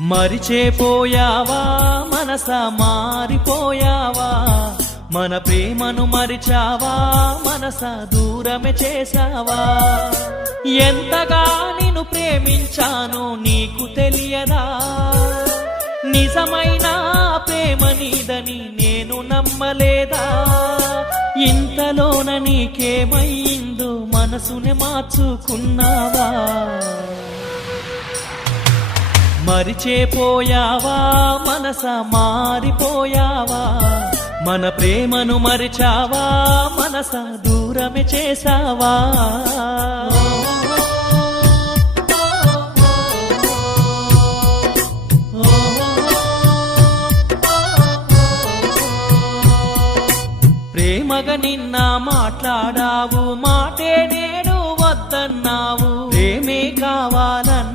మరిచేపోయావా మనసా మారిపోయావా మన ప్రేమను మరిచావా మనసా దూరమే చేసావా ఎంతగా నిన్ను ప్రేమించానో నీకు తెలియదా నిజమైన ప్రేమ నీదని నేను నమ్మలేదా ఇంతలోన నీకేమైందో మనసునే మార్చుకున్నావా మరిచేపోయావా మనసా మారిపోయావా మన ప్రేమను మరిచావా మనసా దూరమే చేసావా ప్రేమగా నిన్న మాట్లాడావు మాటే నేను వద్దన్నావు ప్రేమే కావాలన్నా